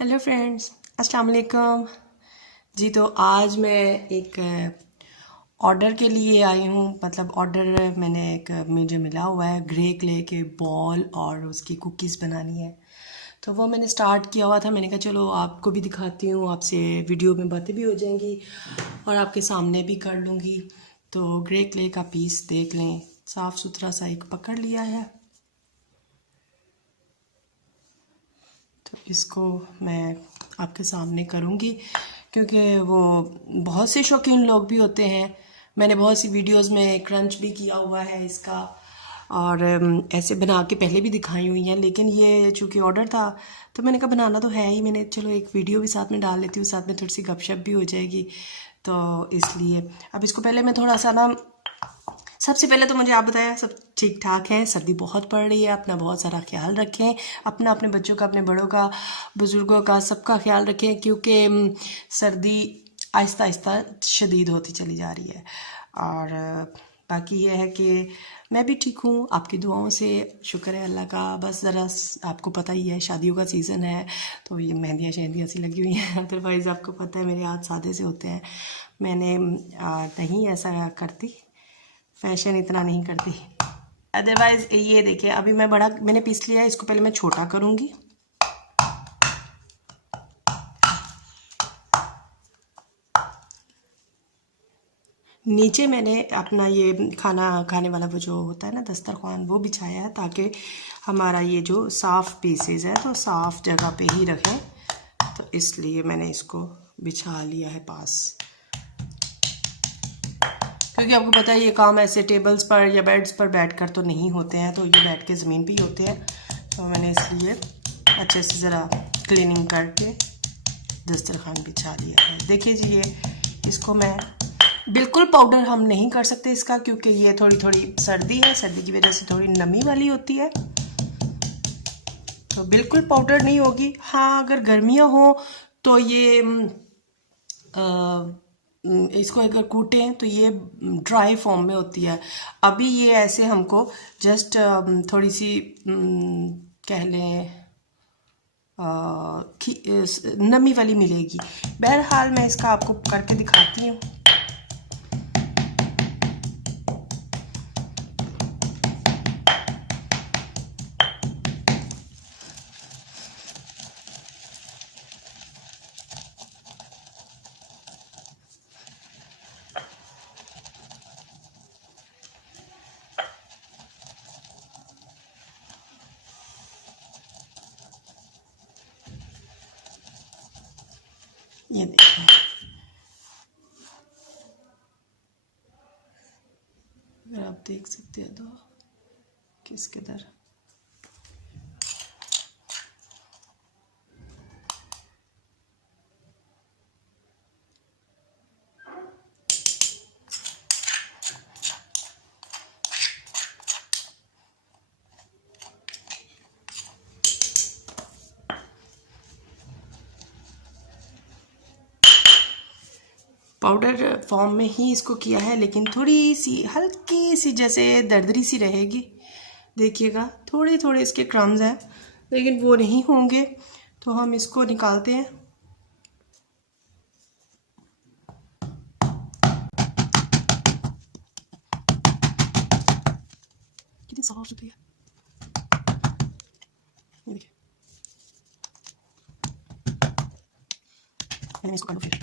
Hello friends, अस्सलाम वालेकुम जी। तो आज मैं एक ऑर्डर के लिए आई हूँ। मतलब ऑर्डर मैंने एक मुझे मिला हुआ है, ग्रे क्ले के बॉल और उसकी कुकीज़ बनानी है। तो वो मैंने स्टार्ट किया हुआ था। मैंने कहा चलो आपको भी दिखाती हूँ, आपसे वीडियो में बातें भी हो जाएंगी और आपके सामने भी कर लूँगी। तो ग्रे क्ले का पीस देख लें, साफ़ सुथरा सा एक पकड़ लिया है। तो इसको मैं आपके सामने करूँगी क्योंकि वो बहुत से शौकीन लोग भी होते हैं। मैंने बहुत सी वीडियोस में क्रंच भी किया हुआ है इसका, और ऐसे बना के पहले भी दिखाई हुई हैं। लेकिन ये चूँकि ऑर्डर था तो मैंने कहा बनाना तो है ही, मैंने चलो एक वीडियो भी साथ में डाल लेती हूँ, साथ में थोड़ी सी गपशप भी हो जाएगी। तो इसलिए अब इसको पहले मैं थोड़ा सा ना, सबसे पहले तो मुझे आप बताया सब ठीक ठाक है। सर्दी बहुत पड़ रही है, अपना बहुत सारा ख्याल रखें, अपने बच्चों का, अपने बड़ों का, बुज़ुर्गों का, सबका ख्याल रखें क्योंकि सर्दी आहिस्ता आहिस्ता शदीद होती चली जा रही है। और बाकी ये है कि मैं भी ठीक हूँ, आपकी दुआओं से, शुक्र है अल्लाह का। बस ज़रा आपको पता ही है शादियों का सीज़न है तो ये मेहंदियाँ शहंदियाँ सी लगी हुई हैं। अदरवाइज़ आपको पता है मेरे हाथ सादे से होते हैं, मैंने नहीं ऐसा करती, फैशन इतना नहीं करती। अदरवाइज़ ये देखिए, अभी मैं बड़ा मैंने पीस लिया है, इसको पहले मैं छोटा करूँगी। नीचे मैंने अपना ये खाना खाने वाला वो जो होता है ना दस्तरखान, वो बिछाया है ताकि हमारा ये जो साफ़ पीसेस है तो साफ़ जगह पे ही रखें। तो इसलिए मैंने इसको बिछा लिया है पास, क्योंकि आपको पता है ये काम ऐसे टेबल्स पर या बेड्स पर बैठकर तो नहीं होते हैं, तो ये बैठ के ज़मीन पे ही होते हैं। तो मैंने इसलिए अच्छे से ज़रा क्लीनिंग करके दस्तरखान बिछा लिया है। देखिए जी, ये इसको मैं बिल्कुल पाउडर हम नहीं कर सकते इसका, क्योंकि ये थोड़ी थोड़ी सर्दी है, सर्दी की वजह से थोड़ी नमी वाली होती है, तो बिल्कुल पाउडर नहीं होगी। हाँ, अगर गर्मियाँ हो तो ये इसको अगर कूटें तो ये ड्राई फॉर्म में होती है। अभी ये ऐसे हमको जस्ट थोड़ी सी कह लें नमी वाली मिलेगी। बहरहाल मैं इसका आपको करके दिखाती हूँ। ये देखिए, अगर आप देख सकते हैं तो किस कदर पाउडर फॉर्म में ही इसको किया है, लेकिन थोड़ी सी हल्की सी जैसे दरदरी सी रहेगी। देखिएगा थोड़े थोड़े इसके क्रम्स हैं, लेकिन वो नहीं होंगे। तो हम इसको निकालते हैं। कितनी साफ सुथरी है, ये देखिए। मैंने इसको कर लूँ फिर।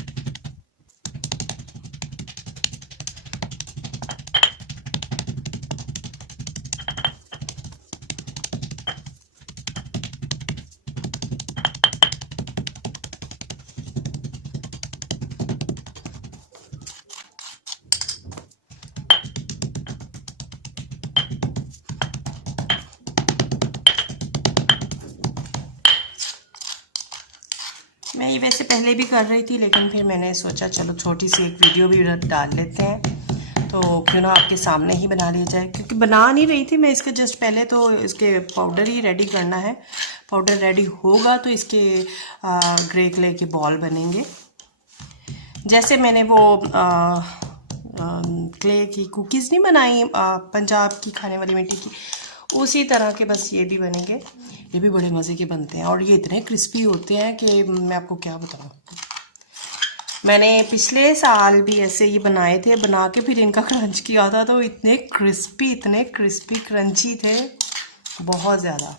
मैं ये वैसे पहले भी कर रही थी, लेकिन फिर मैंने सोचा चलो छोटी सी एक वीडियो भी डाल लेते हैं, तो क्यों ना आपके सामने ही बना लिया जाए। क्योंकि बना नहीं रही थी मैं इसके जस्ट पहले, तो इसके पाउडर ही रेडी करना है। पाउडर रेडी होगा तो इसके ग्रे क्ले के बॉल बनेंगे। जैसे मैंने वो क्ले की कुकीज़ नहीं बनाई पंजाब की खाने वाली मिट्टी की, उसी तरह के बस ये भी बनेंगे। ये भी बड़े मज़े के बनते हैं और ये इतने क्रिस्पी होते हैं कि मैं आपको क्या बताऊँ। मैंने पिछले साल भी ऐसे ही बनाए थे, बना के फिर इनका क्रंच किया था तो इतने क्रिस्पी क्रंची थे, बहुत ज़्यादा।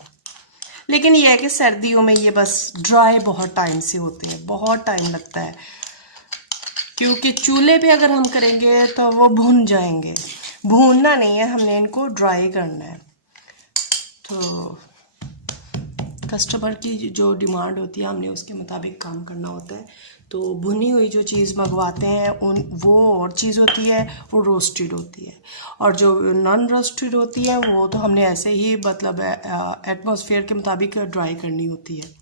लेकिन ये है कि सर्दियों में ये बस ड्राई बहुत टाइम से होते हैं, बहुत टाइम लगता है, क्योंकि चूल्हे पे अगर हम करेंगे तो वो भुन जाएंगे। भूनना नहीं है, हमने इनको ड्राई करना है। तो कस्टमर की जो डिमांड होती है हमने उसके मुताबिक काम करना होता है। तो भुनी हुई जो चीज़ मंगवाते हैं वो और चीज़ होती है, वो रोस्टेड होती है, और जो नॉन रोस्टेड होती है वो तो हमने ऐसे ही मतलब एटमॉस्फेयर के मुताबिक ड्राई करनी होती है।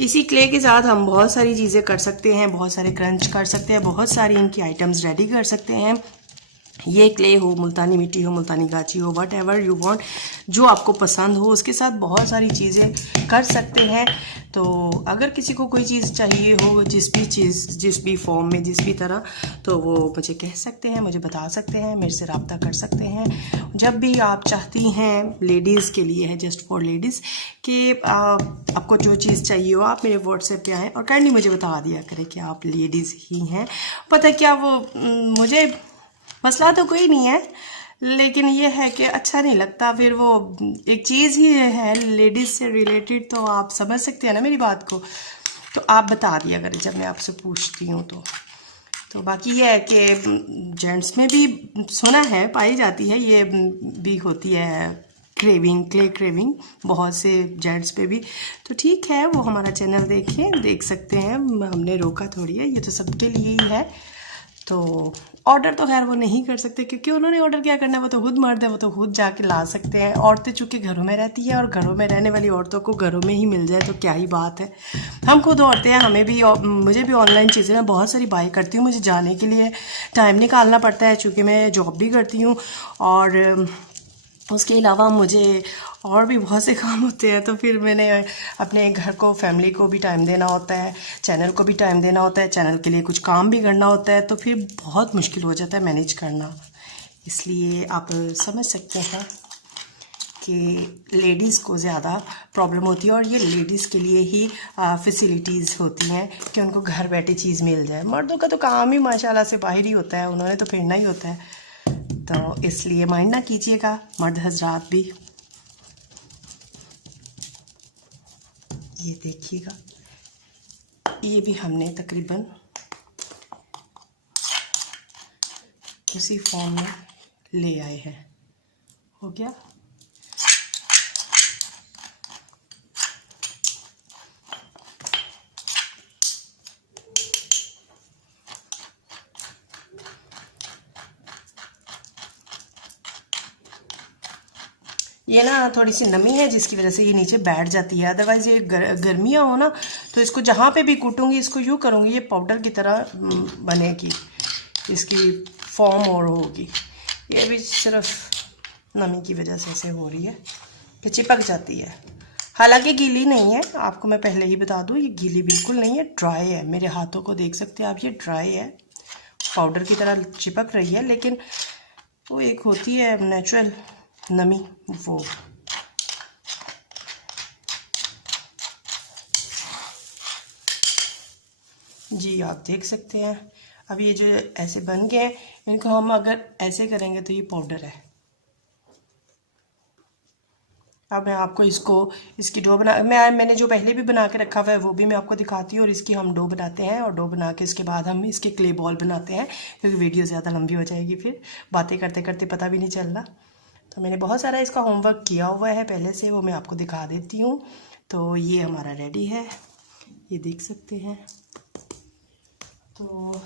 इसी क्ले के साथ हम बहुत सारी चीज़ें कर सकते हैं, बहुत सारे क्रंच कर सकते हैं, बहुत सारी इनकी आइटम्स रेडी कर सकते हैं। ये क्ले हो, मुल्तानी मिट्टी हो, मुल्तानी गाची हो, वट एवर यू वांट, जो आपको पसंद हो उसके साथ बहुत सारी चीज़ें कर सकते हैं। तो अगर किसी को कोई चीज़ चाहिए हो, जिस भी फॉर्म में, जिस भी तरह, तो वो मुझे कह सकते हैं, मुझे बता सकते हैं, मेरे से रब्ता कर सकते हैं जब भी आप चाहती हैं। लेडीज़ के लिए है, जस्ट फॉर लेडीज़, कि आपको जो चीज़ चाहिए हो आप मेरे व्हाट्सएप पे आएँ और काइंडली मुझे बता दिया करें कि आप लेडीज़ ही हैं। पता क्या, वो मुझे मसला तो कोई नहीं है, लेकिन ये है कि अच्छा नहीं लगता। फिर वो एक चीज़ ही है लेडीज़ से रिलेटेड, तो आप समझ सकते हैं ना मेरी बात को। तो आप बता दिया करें जब मैं आपसे पूछती हूँ तो बाकी ये है कि जेंट्स में भी सुना है पाई जाती है, ये भी होती है क्ले क्रेविंग बहुत से जेंट्स पे भी। तो ठीक है, वो हमारा चैनल देख सकते हैं, हमने रोका थोड़ी है, ये तो सबके लिए ही है। तो ऑर्डर तो खैर वो नहीं कर सकते, क्योंकि उन्होंने ऑर्डर क्या करना है, वो तो खुद मर्द है, वो तो खुद जाके ला सकते हैं। औरतें चूँकि घरों में रहती है और घरों में रहने वाली औरतों को घरों में ही मिल जाए तो क्या ही बात है। हम खुद औरतें हैं, मुझे भी ऑनलाइन चीज़ें ना बहुत सारी बाई करती हूँ। मुझे जाने के लिए टाइम निकालना पड़ता है, चूँकि मैं जॉब भी करती हूँ और उसके अलावा मुझे और भी बहुत से काम होते हैं। तो फिर मैंने अपने घर को, फैमिली को भी टाइम देना होता है, चैनल को भी टाइम देना होता है, चैनल के लिए कुछ काम भी करना होता है, तो फिर बहुत मुश्किल हो जाता है मैनेज करना। इसलिए आप समझ सकते हैं कि लेडीज़ को ज़्यादा प्रॉब्लम होती है, और ये लेडीज़ के लिए ही फैसिलिटीज़ होती हैं कि उनको घर बैठे चीज़ मिल जाए। मर्दों का तो काम ही माशाल्लाह से बाहर ही होता है, उन्होंने तो फिरना ही होता है। तो इसलिए माइंड ना कीजिएगा मर्द हजरात भी। ये देखिएगा, ये भी हमने तकरीबन उसी फॉर्म में ले आए हैं। हो गया। ये ना थोड़ी सी नमी है जिसकी वजह से ये नीचे बैठ जाती है, अदरवाइज़ ये गर्मियाँ हो ना तो इसको जहाँ पे भी कूटूंगी इसको यूँ करूँगी, ये पाउडर की तरह बनेगी, इसकी फॉर्म और होगी। ये भी सिर्फ नमी की वजह से ऐसे हो रही है कि चिपक जाती है। हालांकि गीली नहीं है, आपको मैं पहले ही बता दूँ, ये गीली बिल्कुल नहीं है, ड्राई है। मेरे हाथों को देख सकते हैं आप, ये ड्राई है, पाउडर की तरह चिपक रही है, लेकिन वो एक होती है नेचुरल नमी, वो। जी आप देख सकते हैं। अब ये जो ऐसे बन गए हैं, इनको हम अगर ऐसे करेंगे तो ये पाउडर है। अब मैं आपको इसकी डो मैंने जो पहले भी बना के रखा हुआ है वो भी मैं आपको दिखाती हूँ, और इसकी हम डो बनाते हैं, और डो बना के इसके बाद हम इसके क्ले बॉल बनाते हैं, क्योंकि वीडियो ज़्यादा लंबी हो जाएगी, फिर बातें करते करते पता भी नहीं चल रहा। तो मैंने बहुत सारा इसका होमवर्क किया हुआ है पहले से, वो मैं आपको दिखा देती हूँ। तो ये हमारा रेडी है, ये देख सकते हैं। तो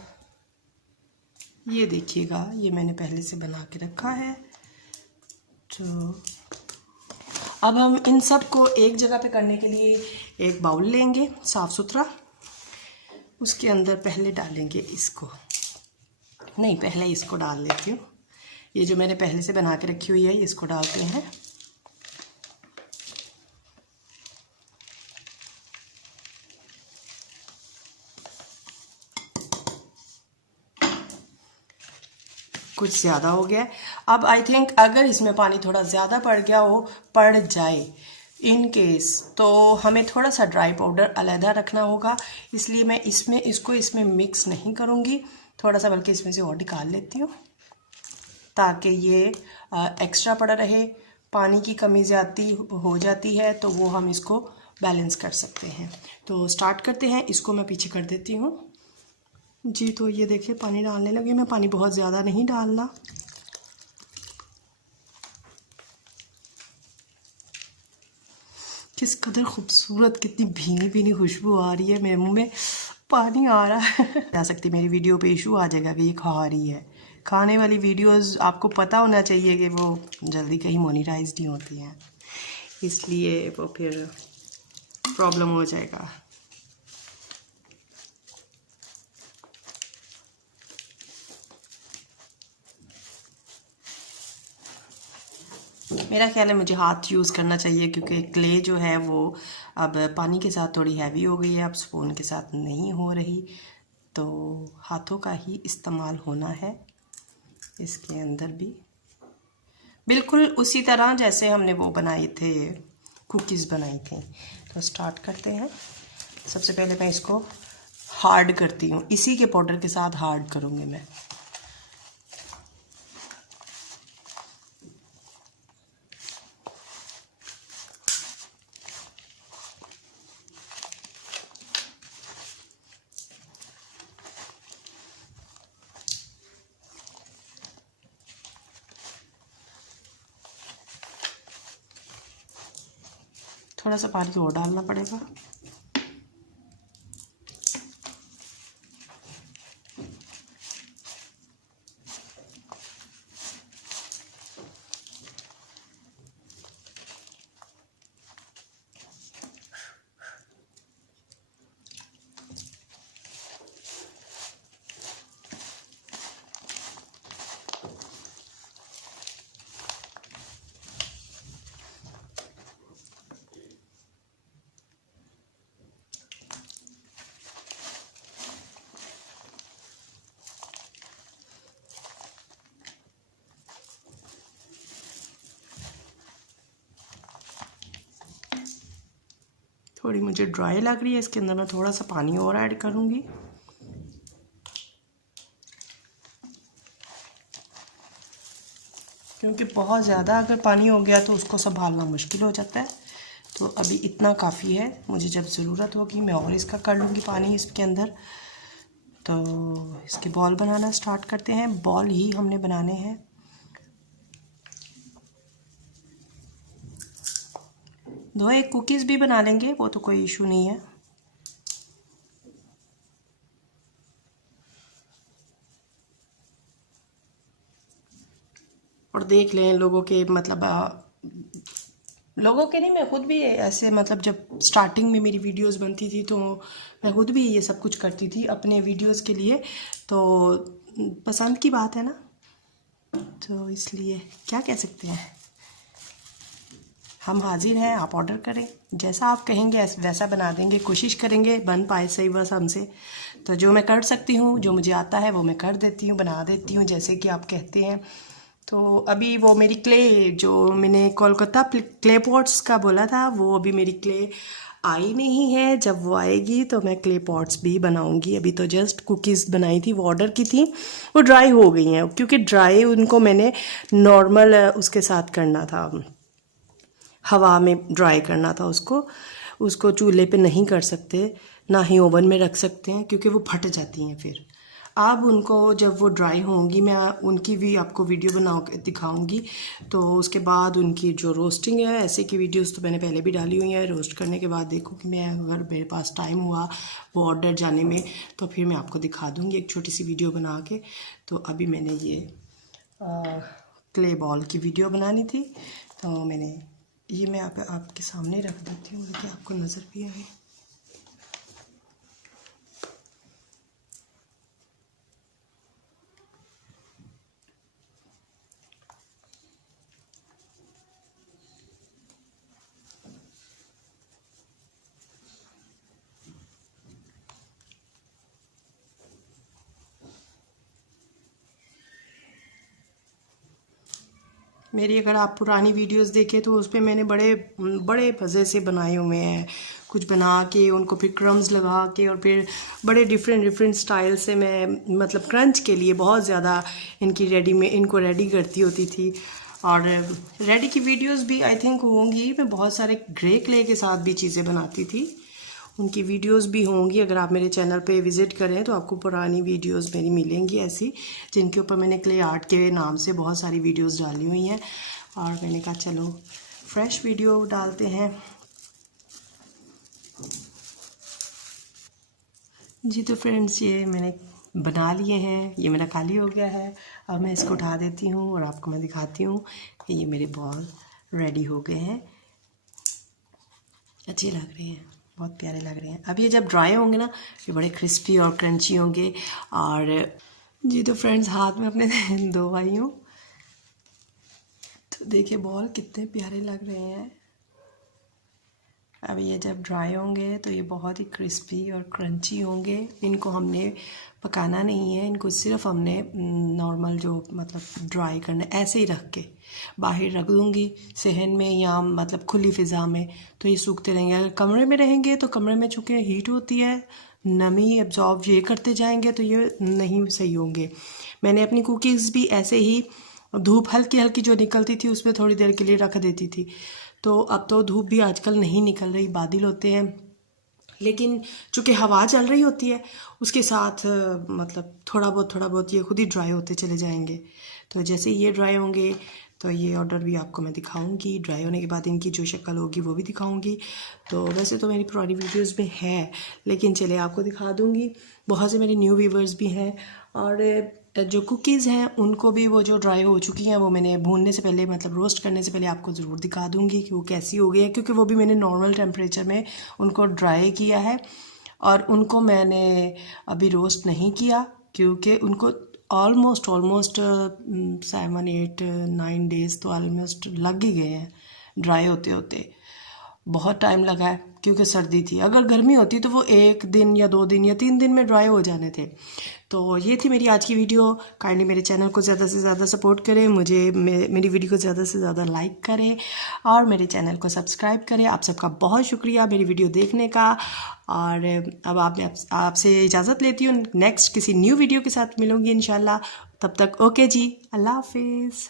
ये देखिएगा, ये मैंने पहले से बना के रखा है। तो अब हम इन सब को एक जगह पे करने के लिए एक बाउल लेंगे साफ़ सुथरा, उसके अंदर पहले डालेंगे इसको, नहीं पहले इसको डाल देती हूँ। ये जो मैंने पहले से बना के रखी हुई है इसको डालते हैं। कुछ ज़्यादा हो गया है। अब आई थिंक अगर इसमें पानी थोड़ा ज़्यादा पड़ गया हो, पड़ जाए इन केस, तो हमें थोड़ा सा ड्राई पाउडर अलहदा रखना होगा। इसलिए मैं इसमें मिक्स नहीं करूँगी, थोड़ा सा बल्कि इसमें से और निकाल लेती हूँ ताकि ये एक्स्ट्रा पड़ा रहे। पानी की कमी ज़्यादा हो जाती है तो वो हम इसको बैलेंस कर सकते हैं। तो स्टार्ट करते हैं। इसको मैं पीछे कर देती हूँ जी। तो ये देखिए पानी डालने लगी मैं। पानी बहुत ज़्यादा नहीं डालना। किस कदर खूबसूरत, कितनी भीनी भीनी खुशबू आ रही है, मेरे मुंह में पानी आ रहा है। जा सकती मेरी वीडियो पे इशू आ जाएगा कि ये खा रही है। खाने वाली वीडियोस आपको पता होना चाहिए कि वो जल्दी कहीं मोनेटाइज नहीं होती हैं, इसलिए वो फिर प्रॉब्लम हो जाएगा। मेरा ख्याल है मुझे हाथ यूज़ करना चाहिए क्योंकि क्ले जो है वो अब पानी के साथ थोड़ी हैवी हो गई है, अब स्पून के साथ नहीं हो रही, तो हाथों का ही इस्तेमाल होना है इसके अंदर भी, बिल्कुल उसी तरह जैसे हमने वो बनाए थे, कुकीज़ बनाई थी। तो स्टार्ट करते हैं। सबसे पहले मैं इसको हार्ड करती हूँ, इसी के पाउडर के साथ हार्ड करूँगी मैं। थोड़ा सा पानी और डालना पड़ेगा। थोड़ी मुझे ड्राई लग रही है, इसके अंदर मैं थोड़ा सा पानी और ऐड करूँगी। क्योंकि बहुत ज़्यादा अगर पानी हो गया तो उसको संभालना मुश्किल हो जाता है। तो अभी इतना काफ़ी है, मुझे जब ज़रूरत होगी मैं और इसका कर लूँगी पानी इसके अंदर। तो इसके बॉल बनाना स्टार्ट करते हैं। बॉल ही हमने बनाने हैं। दो एक कुकीज़ भी बना लेंगे, वो तो कोई इशू नहीं है। और देख लें लोगों के मतलब लोगों के नहीं, मैं खुद भी ऐसे मतलब जब स्टार्टिंग में मेरी वीडियोस बनती थी तो मैं खुद भी ये सब कुछ करती थी अपने वीडियोस के लिए। तो पसंद की बात है ना, तो इसलिए क्या कह सकते हैं। हम हाजिर हैं, आप ऑर्डर करें, जैसा आप कहेंगे वैसा बना देंगे, कोशिश करेंगे बन पाए सही बस हमसे। तो जो मैं कर सकती हूँ, जो मुझे आता है वो मैं कर देती हूँ, बना देती हूँ जैसे कि आप कहते हैं। तो अभी वो मेरी क्ले जो मैंने कोलकाता क्ले पॉट्स का बोला था, वो अभी मेरी क्ले आई नहीं है। जब वो आएगी तो मैं क्ले पॉट्स भी बनाऊंगी। अभी तो जस्ट कुकीज़ बनाई थी, वो ऑर्डर की थी, वो ड्राई हो गई हैं क्योंकि ड्राई उनको मैंने नॉर्मल उसके साथ करना था, हवा में ड्राई करना था उसको। उसको चूल्हे पे नहीं कर सकते, ना ही ओवन में रख सकते हैं क्योंकि वो फट जाती हैं फिर। अब उनको जब वो ड्राई होंगी मैं उनकी भी आपको वीडियो बना के दिखाऊंगी। तो उसके बाद उनकी जो रोस्टिंग है, ऐसे की वीडियोस तो मैंने पहले भी डाली हुई है। रोस्ट करने के बाद देखो कि मैं अगर मेरे पास टाइम हुआ वो ऑर्डर जाने में तो फिर मैं आपको दिखा दूँगी एक छोटी सी वीडियो बना के। तो अभी मैंने ये क्ले बॉल की वीडियो बनानी थी, तो मैंने ये मैं आपके सामने रख देती हूँ ताकि आपको नज़र भी आए। मेरी अगर आप पुरानी वीडियोस देखें तो उस पर मैंने बड़े बड़े मज़े से बनाए हुए हैं, कुछ बना के उनको फिर क्रम्स लगा के और फिर बड़े डिफरेंट स्टाइल से मैं मतलब क्रंच के लिए बहुत ज़्यादा इनको रेडी करती होती थी। और रेडी की वीडियोस भी आई थिंक होंगी। मैं बहुत सारे ग्रे क्ले के साथ भी चीज़ें बनाती थी, उनकी वीडियोस भी होंगी। अगर आप मेरे चैनल पे विज़िट करें तो आपको पुरानी वीडियोस मेरी मिलेंगी ऐसी, जिनके ऊपर मैंने क्ले आर्ट के नाम से बहुत सारी वीडियोस डाली हुई हैं। और मैंने कहा चलो फ्रेश वीडियो डालते हैं जी। तो फ्रेंड्स, ये मैंने बना लिए हैं, ये मेरा खाली हो गया है। अब मैं इसको उठा देती हूँ और आपको मैं दिखाती हूँ कि ये मेरे बॉल रेडी हो गए हैं। अच्छे लग रहे हैं, बहुत प्यारे लग रहे हैं। अब ये जब ड्राई होंगे ना, ये बड़े क्रिस्पी और क्रंची होंगे। और जी तो फ्रेंड्स, हाथ में अपने दो आई हूँ, तो देखिए बॉल कितने प्यारे लग रहे हैं। अब ये जब ड्राई होंगे तो ये बहुत ही क्रिस्पी और क्रंची होंगे। इनको हमने पकाना नहीं है, इनको सिर्फ हमने नॉर्मल जो मतलब ड्राई करना, ऐसे ही रख के बाहर रख दूँगी सहन में या मतलब खुली फ़िज़ा में, तो ये सूखते रहेंगे। अगर कमरे में रहेंगे तो कमरे में चूँकि हीट होती है, नमी एब्जॉर्ब ये करते जाएंगे तो ये नहीं सही होंगे। मैंने अपनी कुकीज़ भी ऐसे ही धूप हल्की हल्की जो निकलती थी उसमें थोड़ी देर के लिए रख देती थी। तो अब तो धूप भी आजकल नहीं निकल रही, बादल होते हैं, लेकिन चूँकि हवा चल रही होती है उसके साथ मतलब थोड़ा बहुत ये खुद ही ड्राई होते चले जाएंगे। तो जैसे ये ड्राई होंगे तो ये ऑर्डर भी आपको मैं दिखाऊंगी। ड्राई होने के बाद इनकी जो शक्ल होगी वो भी दिखाऊंगी। तो वैसे तो मेरी पुरानी वीडियोस में है, लेकिन चले आपको दिखा दूंगी। बहुत से मेरे न्यू व्यूवर्स भी हैं, और जो कुकीज़ हैं उनको भी वो जो ड्राई हो चुकी हैं वो मैंने भूनने से पहले मतलब रोस्ट करने से पहले आपको ज़रूर दिखा दूंगी कि वो कैसी हो गई है, क्योंकि वो भी मैंने नॉर्मल टेम्परेचर में उनको ड्राई किया है। और उनको मैंने अभी रोस्ट नहीं किया, क्योंकि उनको ऑलमोस्ट 7 8 9 डेज़ तो ऑलमोस्ट लग ही गए हैं ड्राई होते होते। बहुत टाइम लगा है क्योंकि सर्दी थी। अगर गर्मी होती तो वो 1 दिन या 2 दिन या 3 दिन में ड्राई हो जाने थे। तो ये थी मेरी आज की वीडियो। काइंडली मेरे चैनल को ज़्यादा से ज़्यादा सपोर्ट करें, मुझे मेरी वीडियो को ज़्यादा से ज़्यादा लाइक करें और मेरे चैनल को सब्सक्राइब करें। आप सबका बहुत शुक्रिया मेरी वीडियो देखने का। और अब आपसे इजाज़त लेती हूँ, नेक्स्ट किसी न्यू वीडियो के साथ मिलूँगी इंशाल्लाह। तब तक ओके जी, अल्लाह हाफिज़।